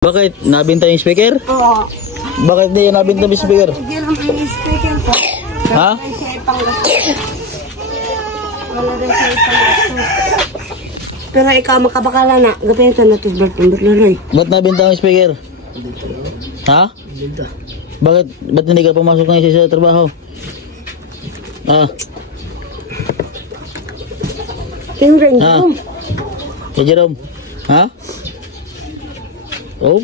Bakit? Nabinta yung speaker? Oo. Bakit di yung nabinta yung speaker? Diyan ang speaker po. Ha? Wala rin siya ipang. Pero ikaw makabakala na. Gapenta na ito. Berluloy. Ba't nabinta yung speaker? Ha? Bakit? Ba't hindi ka pumasok ngayon sa trabaho? Tingnan Ha? ko. Kay Jerome? Ha? Oh,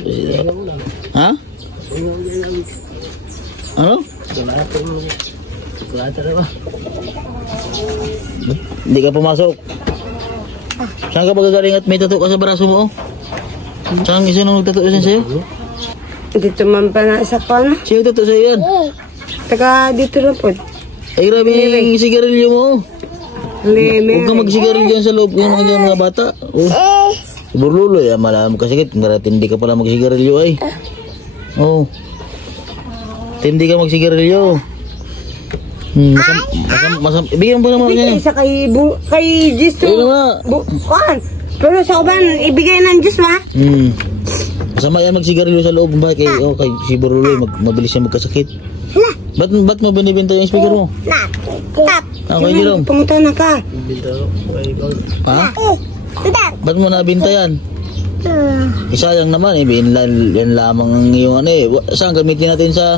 ha? Ano? Hindi ka pumasok. Saan ka pagagaling at may tattoo ka sa braso mo? Saan isa nung nagtattoo yan sa'yo? Dito man pa na sa kwan. Sino tattoo sa'yo yan? Taga dito lang po. Ay grabe yung sigarilyo mo. Leme. Huwag kang magsigarilyo dyan sa loob ng mga bata. Oh. Burlulo, malam ka sakit. Hindi ka pala magsigarilyo ay. Oh. Hindi ka magsigarilyo. Ibigay mo pa naman yan. Isa kay Jis to. Ibigay naman. Kwan. Pero sa uban, ibigay ng Jis ma. Masama yan magsigarilyo sa loob. Bakit? Kay si Burlulo, mabilis siya magkasakit. Ba't mo binibenta yung speaker mo? Okay, Jerome. Pumunta na ka. Ha? Ba't mo nabinta yan? Sayang naman yan lamang yung ano eh. Saan gamitin natin sa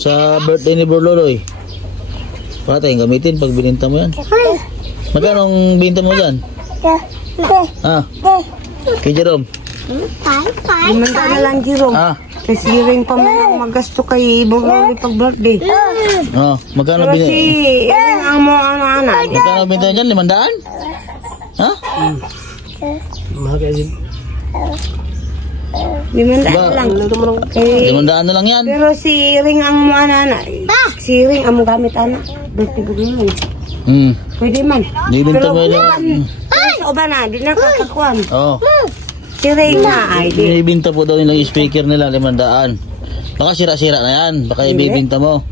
sa birthday ni Burluloy? Para tayong gamitin pag bininta mo yan. Magkano ang binta mo yan? Kay Jerome? 5 na lang Jerome. Kasi rin pa man magasto kay Burluloy pag birthday. Magkano binta? Kasi ang mo anak. Magkano binta dyan? 500? Ha? Mahal kasi. 500 lang. 500 na lang yan. Pero si Ring ang mo anak. Si Ring ang mo gamit anak. Birthday Burluloy. Pwede man. Dibinta mo yun. Sa uba na, di na kakakuan. Si Ring na ay di. Ibinta po daw nilang speaker nila 500. Baka sira-sira na yan. Baka ibibinta mo.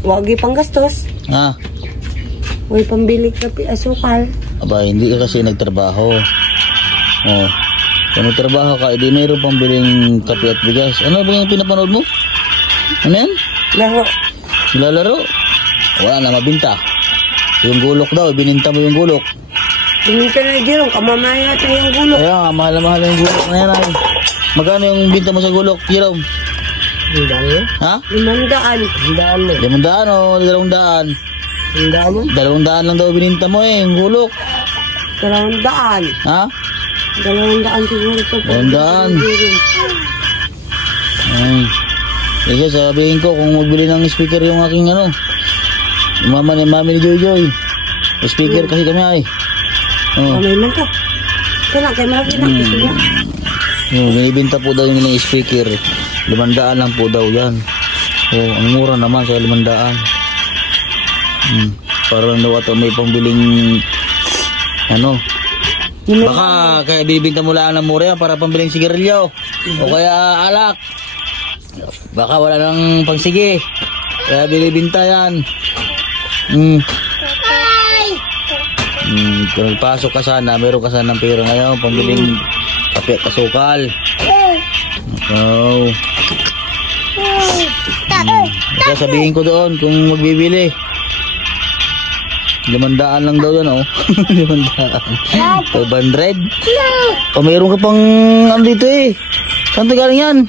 Huwag ipang gastos. Huwag pambili kape asukal. Aba, hindi ka kasi nagtrabaho. Kung nagtrabaho ka, hindi mayroon pang biling kape at bigas. Ano ba yung pinapanood mo? Ano yan? Laro. Lalaro? Wala na mabinta. Yung gulok daw, bininta mo yung gulok. Bininta na Jerome, kamamaya natin yung gulok. Kaya mahal-mahal yung gulok na yan ay. Magkano yung binta mo sa gulok, Jerome? 500. Ha? 500. 500 o 200? 200 lang daw bininta mo yung gulok. 200. Ha? 200 siguro ito. 200. Kasi sabihin ko kung magbili ng speaker yung aking mama ni mami ni Joy. Speaker kasi kami ay. May man to. Kaya kay malaki na kasi niya. Binibinta po daw yung speaker. 500 lang po daw yan. Ang mura naman sa 500. Parang daw ito may pambiling baka kaya bibinta mo lang ng mura yan para pambiling sigarilyo o kaya alak. Baka wala nang pangsige kaya binibinta yan. Kung nagpasok ka sana, meron ka sana ng pera ngayon pambiling kape at asukal. Kaya sabihin ko doon kung magbibili 500 lang daw yan 500. O mayroon ka pang dito eh. Saan ito galing yan?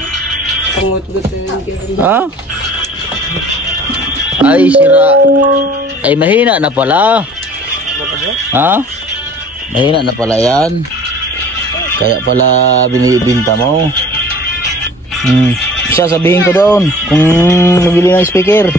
Ha? Ay sira. Ay mahina na pala. Ha? Mahina na pala yan. Kaya pala binibinta mo. Sasabihin ko doon kung mabili ng speaker.